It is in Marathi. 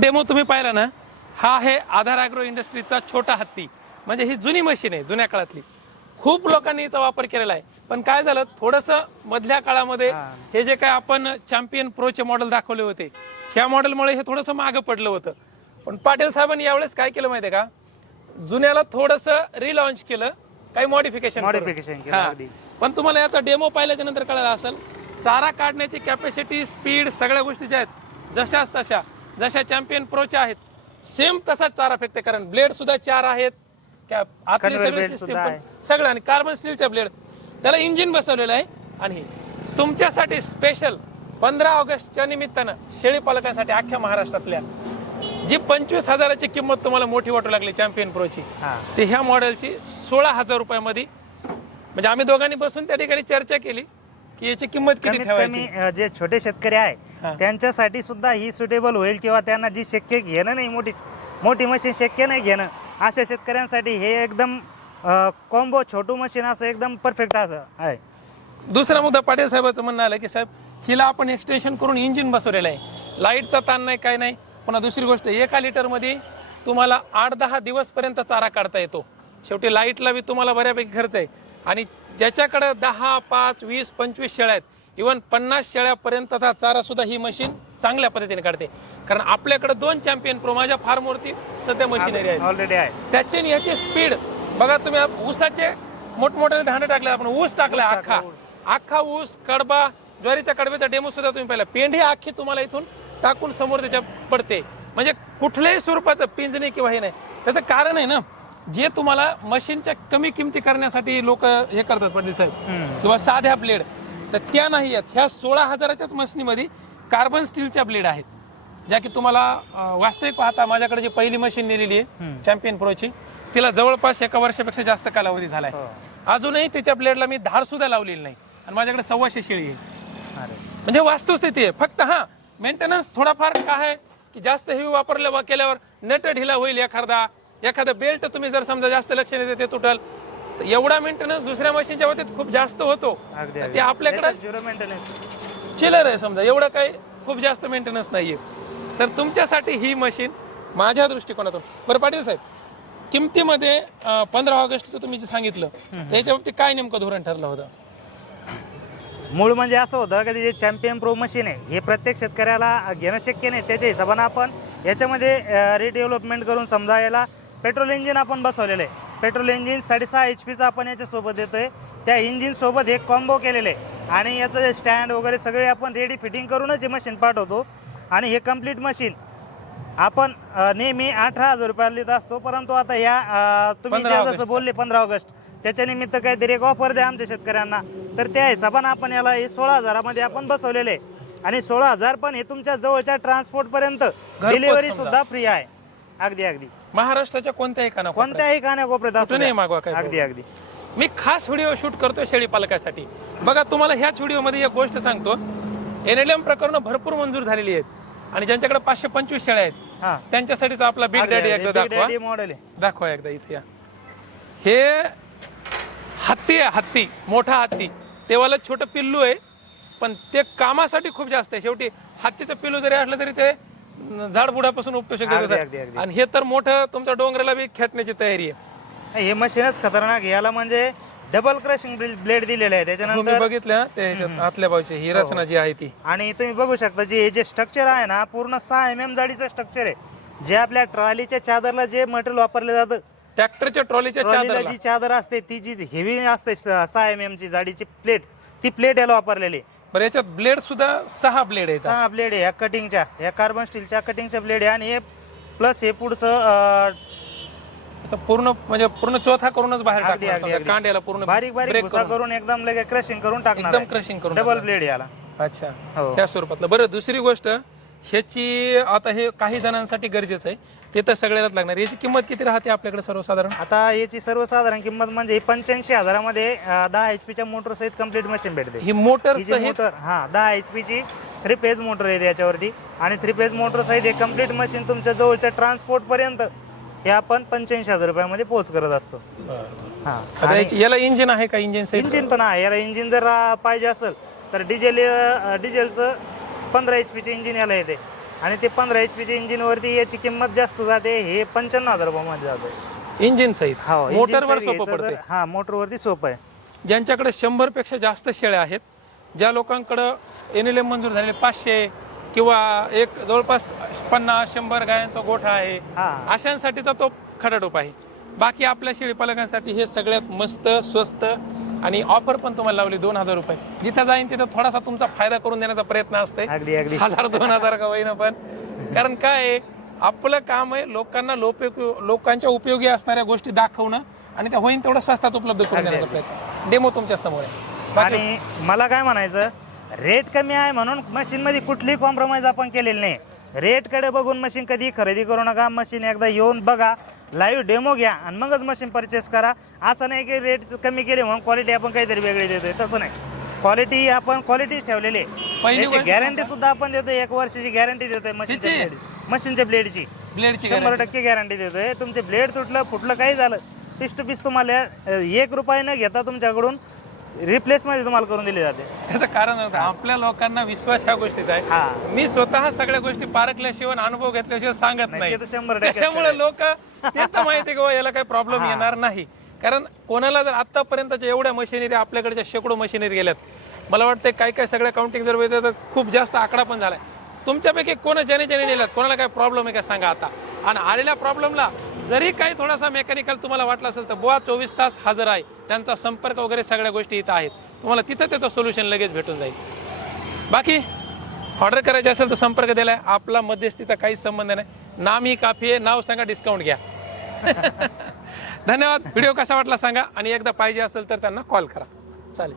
डेमो तुम्ही पाहिला ना हा आहे आधार ॲग्रो इंडस्ट्रीजचा छोटा हत्ती. म्हणजे ही जुनी मशीन आहे जुन्या काळातली. खूप लोकांनी याचा वापर केलेला आहे. पण काय झालं थोडंसं मधल्या काळामध्ये हे. जे काय आपण चॅम्पियन प्रोचे मॉडेल दाखवले होते ह्या मॉडेलमुळे हे थोडंसं मागं पडलं होतं. पण पाटील साहेबांनी यावेळेस काय केलं माहितीये का? जुन्याला थोडंसं रिलॉन्च केलं काही मॉडिफिकेशन अगदी. पण तुम्हाला याचा डेमो पाहिल्याच्या नंतर कळालं असेल चारा काढण्याची कॅपॅसिटी स्पीड सगळ्या गोष्टी ज्या आहेत जशाच तशा. जशा चॅम्पियन प्रोच्या आहेत सेम तसाच चारा फेकते कारण ब्लेड सुद्धा चार आहेत. सगळी सिस्टीम सगळं आणि कार्बन स्टीलच्या ब्लेड त्याला इंजिन बसवलेलं आहे. आणि तुमच्यासाठी स्पेशल पंधरा ऑगस्टच्या निमित्तानं शेळी पालकांसाठी अख्ख्या महाराष्ट्रातल्या जी पंचवीस हजाराची किंमत तुम्हाला मोठी वाटू लागली चॅम्पियन प्रोची ते ह्या मॉडेलची सोळा हजार रुपयामध्ये म्हणजे आम्ही दोघांनी बसून त्या ठिकाणी चर्चा केली. की याची किंमत किती कमीत ठेवायची? कमी अ, जे छोटे शेतकरी हा. आहे त्यांच्यासाठी सुद्धा ही सुटेबल होईल किंवा त्यांना जी शक्य घेणं नाही मोठी मोठी मशीन शक्य नाही घेणं अशा शेतकऱ्यांसाठी हे एकदम कॉम्बो छोटू मशीन असं एकदम परफेक्ट असं आहे. दुसरा मुद्दा पाटील साहेबाचं म्हणणं आलं की साहेब हिला आपण एक्सटेन्शन करून इंजिन बसवलेलं आहे. लाईटचा ताण नाही काय नाही. पुन्हा दुसरी गोष्ट एका लिटरमध्ये तुम्हाला आठ दहा दिवसपर्यंत चारा काढता येतो. शेवटी लाईटला बी तुम्हाला बऱ्यापैकी खर्च आहे. आणि ज्याच्याकडे दहा पाच वीस पंचवीस शेळ्या आहेत इवन पन्नास शेळ्यापर्यंतचा चारा सुद्धा ही मशीन चांगल्या पद्धतीने काढते. कारण आपल्याकडे दोन चॅम्पियन प्रो माझ्या फार्मवरती सध्या मशिनरी आहेत ऑलरेडी आहे. त्याचे याची स्पीड बघा तुम्ही ऊसाचे मोठमोठे धाणे टाकले आपण ऊस टाकला अख्खा. अख्खा ऊस कडबा ज्वारीच्या कडब्याचा डेमो सुद्धा तुम्ही पाहिला. पेंढी अख्खी तुम्हाला इथून टाकून समोर त्याच्या पडते. म्हणजे कुठल्याही स्वरूपाचं पिंजणी किंवा हे नाही. त्याचं कारण आहे ना जे तुम्हाला मशीनच्या कमी किमती करण्यासाठी लोक हे करतात पाटील साहेब. किंवा साध्या ब्लेड. तर त्या नाही आहेत. ह्या सोळा हजाराच्याच मशीनीमध्ये कार्बन स्टीलच्या ब्लेड आहेत. ज्या की तुम्हाला वास्तविक पाहता माझ्याकडे जी पहिली मशीन नेलेली आहे चॅम्पियन प्रोची तिला जवळपास एका वर्षापेक्षा जास्त कालावधी झालाय. हो. अजूनही तिच्या ब्लेडला मी धार सुद्धा लावलेली नाही. आणि माझ्याकडे सव्वाशे शेळी आहे. म्हणजे वास्तुस्थिती आहे. फक्त हा मेंटेनन्स थोडाफार काय आहे की जास्त हेवी वापरल्या केल्यावर नट ढिला होईल एखादा एखादा बेल्ट तुम्ही जर समजा जास्त लक्ष देते ते तुटल. तर एवढा मेंटेनन्स दुसऱ्या मशीनच्या बाबतीत खूप जास्त होतो. अगदी तर ते आपल्याकडे झिरो मेंटेनन्स चिलर आहे समजा. एवढं काही खूप जास्त मेंटेनन्स नाहीये. तर तुमच्यासाठी ही मशीन माझ्या दृष्टिकोनातून. बरं पाटील साहेब किमतीमध्ये पंधरा ऑगस्टचं तुम्ही जे सांगितलं त्याच्या बाबतीत काय नेमकं धोरण ठरलं होतं? मूळ म्हणजे असं होतं की जे चॅम्पियन प्रो मशीन आहे हे प्रत्येक शेतकऱ्याला घेणं शक्य नाही त्याच्या हिशोबानं आपण याच्यामध्ये रिडेव्हलपमेंट करून समजा याला पेट्रोल इंजिन आपण बसवलेलं आहे. पेट्रोल इंजिन साडेसहा एच पीचं आपण याच्यासोबत देतोय. त्या इंजिनसोबत एक कॉम्बो केलेलं आहे. आणि याचं जे स्टँड वगैरे सगळे आपण रेडी फिटिंग करूनच हे मशीन पाठवतो. आणि हे कंप्लीट मशीन आपण नेहमी अठरा हजार रुपयाला देत असतो. परंतु आता या तुम्ही 15 जे ऑगस्ट. जसं बोलले पंधरा ऑगस्ट त्याच्या निमित्त काहीतरी एक ऑफर द्या आमच्या शेतकऱ्यांना. तर त्या हिशोबानं आपण याला हे सोळा हजारामध्ये आपण बसवलेले आहे. आणि सोळा हजार पण हे तुमच्या जवळच्या ट्रान्सपोर्ट पर्यंत डिलिव्हरी. सुद्धा फ्री आहे. अगदी अगदी. महाराष्ट्राच्या कोणत्याही काना कोणत्याही कानाकोपऱ्यात असू द्या. मागवा काय अगदी अगदी. मी खास व्हिडिओ शूट करतो शेळी पालकासाठी. बघा तुम्हाला ह्याच व्हिडिओमध्ये एक गोष्ट सांगतो. एन एल एम प्रकरणं भरपूर मंजूर झालेली आहेत. आणि ज्यांच्याकडे पाचशे पंचवीस शेळ्या आहेत हा. त्यांच्यासाठीचा आपला बिग डॅडी एकदा दाखवा. मॉडेल आहे. दाखवा एकदा इथे या. हे हत्ती आहे हत्ती. मोठा हत्ती. तेव्हाला छोटं पिल्लू आहे. पण ते कामासाठी खूप जास्त आहे. शेवटी हत्तीचं पिल्लू जरी असलं तरी ते झाडबुडापासून उपटू अगदी, अगदी, शकते. आणि हे तर मोठं तुमच्या डोंगराला बी खेटण्याची तयारी आहे. हे मशीनच खतरनाक आहे. याला म्हणजे डबल क्रशिंग ब्लेड दिलेले आहे तुम्ही त्याच्यानंतर बघितलं ते ह्याच्यात आतल्या बाजूची ही रचना जी आहे ती. आणि तुम्ही बघू शकता जे हे जे स्ट्रक्चर आहे ना पूर्ण सहा एम एम जाडीचं स्ट्रक्चर आहे. जे आपल्या ट्रॉलीच्या चादरला जे मटेरियल वापरलं जातं. ट्रॅक्टरच्या ट्रॉलीच्या ट्रॉलीला चादरला. जी चादर असते ती जी हेवी असते स- सहा एम एम ची जाडीची प्लेट ती प्लेट याला वापरलेली बरं याच्यात ब्लेड सुद्धा सहा ब्लेड आहेत सहा ब्लेड आहे या कटिंगच्या या कार्बन स्टीलच्या कटिंगच्या ब्लेड आहे आणि हे प्लस हे पुढचं पूर्ण म्हणजे पूर्ण चौथा करूनच बाहेर अगदी, टाकणार अगदी, समजा. अगदी. कांड्याला पूर्ण बारीक बारीक break भुसा करून. करून एकदम लगे क्रशिंग करून टाकणार एकदम क्रशिंग करून डबल टाकणार. ब्लेड याला अच्छा हो. त्या स्वरूपातलं बरं दुसरी गोष्ट ह्याची आता हे काही जणांसाठी गरजेचं आहे. ते तर सगळ्यालाच लागणार. याची किंमत किती राहते आपल्याकडे सर्वसाधारण? आता याची सर्वसाधारण किंमत म्हणजे पंच्याऐंशी हजारामध्ये अं, दहा एच पीच्या मोटर सहित कंप्लीट मशीन भेटते. ही मोटर ही जी सहित? मोटर हा दहा एच पीची थ्री फेज मोटर आहे याच्यावरती. आणि थ्री फेज मोटर सहित हे कंप्लीट मशीन तुमच्या जवळच्या ट्रान्सपोर्ट पर्यंत हे आपण पंच्याऐंशी हजार रुपयामध्ये पोहोच करत असतो. हा आता याची- याला इंजिन आहे का इंजिन सहित? इंजिन पण आहे. याला इंजिन जर अं, पाहिजे असेल तर डिझेल अं, डिझेलचं पंधरा एच पीचे इंजिन याला येते. आणि ते पंधरा एच पीच्या इंजिनवरती याची किंमत जास्त जाते हे पंच्याण्णव हजार रुपयामध्ये जाते. इंजिन सहित? हो मोटरवर सोपं पडते. हा मोटरवरती सोपं आहे. ज्यांच्याकडे शंभरपेक्षा जास्त शेळ्या आहेत ज्या लोकांकडं एन एल एम मंजूर झालेले पाचशे किंवा एक जवळपास पन्नास शंभर गायांचा गोठा आहे हा. अशांसाठीचा तो खडा टोप आहे. बाकी आपल्या शेळीपालकांसाठी हे सगळ्यात मस्त स्वस्त आणि ऑफर पण तुम्हाला लावली दोन हजार रुपये. जिथं जाईन तिथं थोडासा तुमचा फायदा करून देण्याचा प्रयत्न अगदी अगदी. हजार दोन हजार का होईना पण. कारण काय आहे आपलं काम आहे लोकांना लोपयोगी लोकांच्या उपयोगी असणाऱ्या गोष्टी दाखवणं आणि त्या होईन तेवढं स्वस्तात उपलब्ध करून देण्याचा प्रयत्न. डेमो तुमच्यासमोर आहे. बाकी आणि मला काय म्हणायचं रेट कमी आहे म्हणून मशीन मध्ये कुठलीही कॉम्प्रोमाइज आपण केलेली नाही. रेटकडे बघून मशीन कधी खरेदी करू नका. मशीन एकदा येऊन बघा. लाईव्ह डेमो घ्या आणि मगच मशीन परचेस करा. असं नाही की रेट कमी केले म्हणून क्वालिटी आपण काहीतरी वेगळी देतोय. तसं नाही. क्वालिटी आपण क्वालिटीच ठेवलेली आहे. गॅरंटी सुद्धा आपण देतोय. एक वर्षाची गॅरंटी देतोय मशीनच्या? ब्लेड मशीनच्या ब्लेडची ब्लेडची शंभर टक्के गॅरंटी देतोय. तुमचे ब्लेड तुटलं फुटलं काही झालं. पीस टू पीस तुम्हाला एक रुपये न घेता तुमच्याकडून रिप्लेस मध्ये तुम्हाला करून दिली जाते. त्याचं कारण होतं आपल्या लोकांना विश्वास ह्या गोष्टीचा आहे. हा. मी स्वतः सगळ्या गोष्टी पारखल्याशिवाय आणि अनुभव घेतल्याशिवाय सांगत नाही, नाही. ते तर शंभर टक्के त्याच्यामुळे लोक ते तर माहिती की याला काही प्रॉब्लेम येणार नाही. कारण कोणाला जर आतापर्यंतच्या एवढ्या मशिनरी आपल्याकडच्या शेकडो मशिनरी गेल्यात मला वाटतं काय काय सगळ्या काउंटिंग जर बघितलं तर खूप जास्त आकडा पण झालाय. तुमच्यापैकी कोण ज्याने ज्याने नेल्यात? कोणाला काय प्रॉब्लेम आहे का सांगा आता? आणि आलेल्या प्रॉब्लेमला जरी काही थोडासा मेकॅनिकल तुम्हाला वाटला असेल तर बुवा चोवीस तास हजर आहे. त्यांचा संपर्क वगैरे सगळ्या गोष्टी इथं आहेत. तुम्हाला तिथं त्याचं सोल्युशन लगेच भेटून जाईल. बाकी ऑर्डर करायची असेल तर संपर्क दिला आहे आपला मध्यस्थीचा काहीच संबंध नाही. नाम ही काफी आहे. नाव सांगा डिस्काउंट घ्या. धन्यवाद. व्हिडिओ कसा वाटला सांगा आणि एकदा पाहिजे असेल तर त्यांना कॉल करा. चालेल.